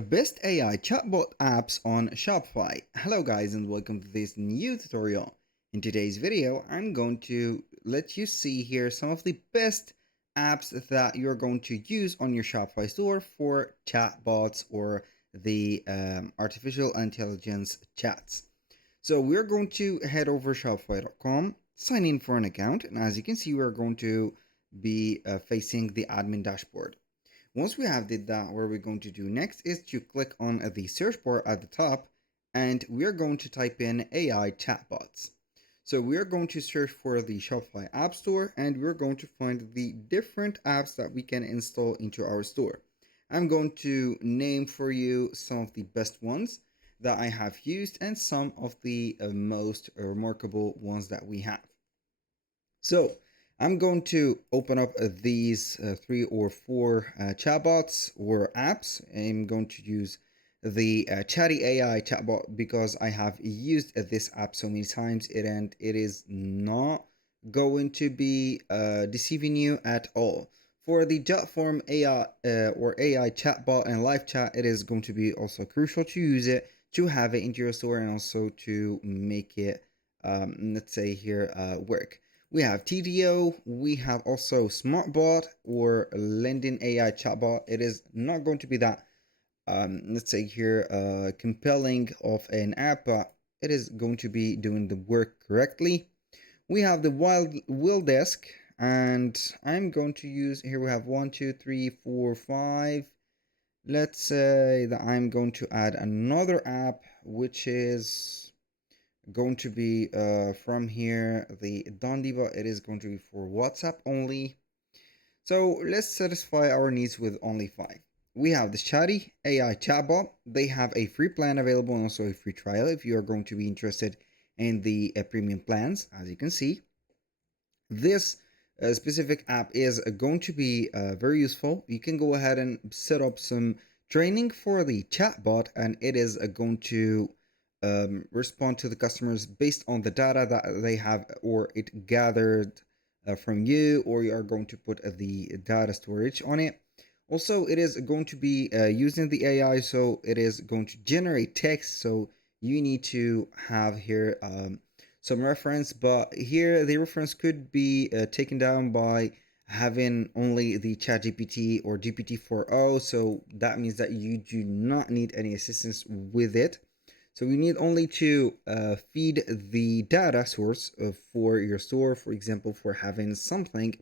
Best AI chatbot apps on Shopify. Hello guys and welcome to this new tutorial. In today's video, I'm going to let you see here some of the best apps that you're going to use on your Shopify store for chatbots or the artificial intelligence chats. So we're going to head over shopify.com, sign in for an account, and as you can see, we're going to be facing the admin dashboard. Once we have did that, what we're going to do next is to click on the search bar at the top, and we're going to type in AI chatbots. So we're going to search for the Shopify App Store, and we're going to find the different apps that we can install into our store. I'm going to name for you some of the best ones that I have used and some of the most remarkable ones that we have. So I'm going to open up these 3 or 4 chatbots or apps. I'm going to use the Chatty AI chatbot because I have used this app so many times and it is not going to be deceiving you at all. For the Jotform AI or AI chatbot and live chat, it is going to be also crucial to use it, to have it into your store, and also to make it, let's say here, work. We have TDO, we have also SmartBot or Lending AI chatbot. It is not going to be that, let's say here, compelling of an app, but it is going to be doing the work correctly. We have the Will Desk, and I'm going to use, here we have 1, 2, 3, 4, 5. Let's say that I'm going to add another app, which is going to be from here, the Dondiva. It is going to be for WhatsApp only. So let's satisfy our needs with only 5. We have the Chatty AI chatbot. They have a free plan available and also a free trial if you are going to be interested in the premium plans. As you can see, this specific app is going to be very useful. You can go ahead and set up some training for the chatbot, and it is going to respond to the customers based on the data that they have or it gathered from you, or you are going to put the data storage on it. Also, it is going to be using the AI, so it is going to generate text. So you need to have here some reference, but here the reference could be taken down by having only the ChatGPT or GPT-4o. So that means that you do not need any assistance with it. So you need only to feed the data source for your store, for example, for having something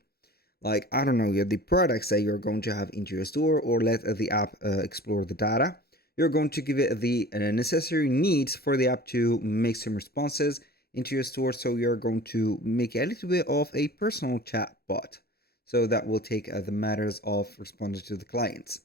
like, I don't know, the products that you're going to have into your store, or let the app explore the data. You're going to give it the necessary needs for the app to make some responses into your store. So you're going to make a little bit of a personal chat bot. So that will take the matters of responding to the clients.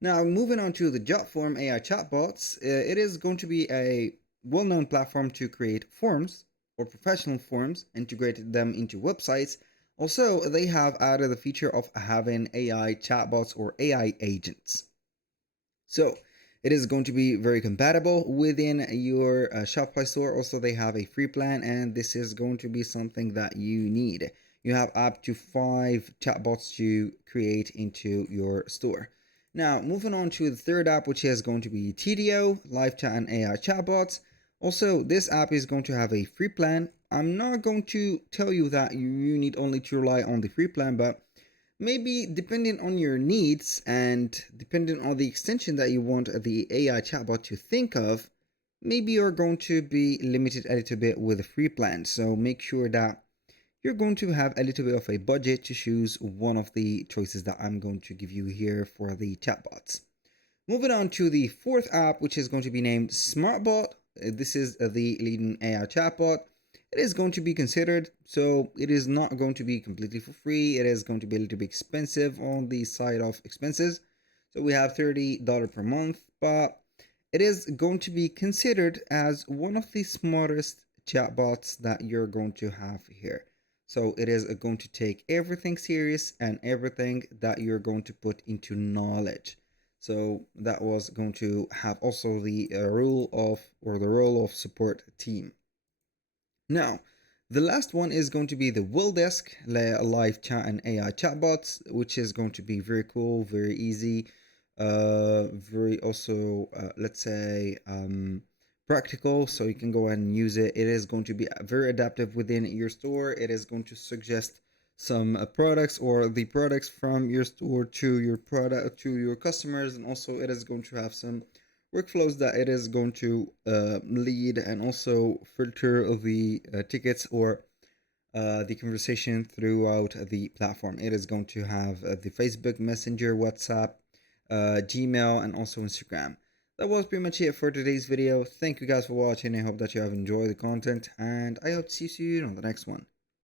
Now, moving on to the Jotform AI chatbots, it is going to be a well-known platform to create forms or professional forms, integrate them into websites. Also, they have added the feature of having AI chatbots or AI agents. So it is going to be very compatible within your Shopify store. Also, they have a free plan, and this is going to be something that you need. You have up to 5 chatbots to create into your store. Now, moving on to the third app, which is going to be TDO, Live Chat and AI Chatbots. Also, this app is going to have a free plan. I'm not going to tell you that you need only to rely on the free plan, but maybe depending on your needs and depending on the extension that you want the AI chatbot to think of, maybe you're going to be limited a little bit with a free plan. So make sure that you're going to have a little bit of a budget to choose one of the choices that I'm going to give you here for the chatbots. Moving on to the fourth app, which is going to be named SmartBot. This is the leading AI chatbot. It is going to be considered, so it is not going to be completely for free. It is going to be a little bit expensive on the side of expenses. So we have $30 per month, but it is going to be considered as one of the smartest chatbots that you're going to have here. So it is going to take everything serious and everything that you're going to put into knowledge. So that was going to have also the role of support team. Now, the last one is going to be the Will Desk live chat and AI chatbots, which is going to be very cool, very easy. very also, let's say, practical, so you can go ahead and use it. It is going to be very adaptive within your store. It is going to suggest some products or the products from your store to your product to your customers, and also it is going to have some workflows that it is going to lead and also filter the tickets or the conversation throughout the platform. It is going to have the Facebook Messenger, WhatsApp, Gmail, and also Instagram. That was pretty much it for today's video. Thank you guys for watching. I hope that you have enjoyed the content, and I hope to see you soon on the next one.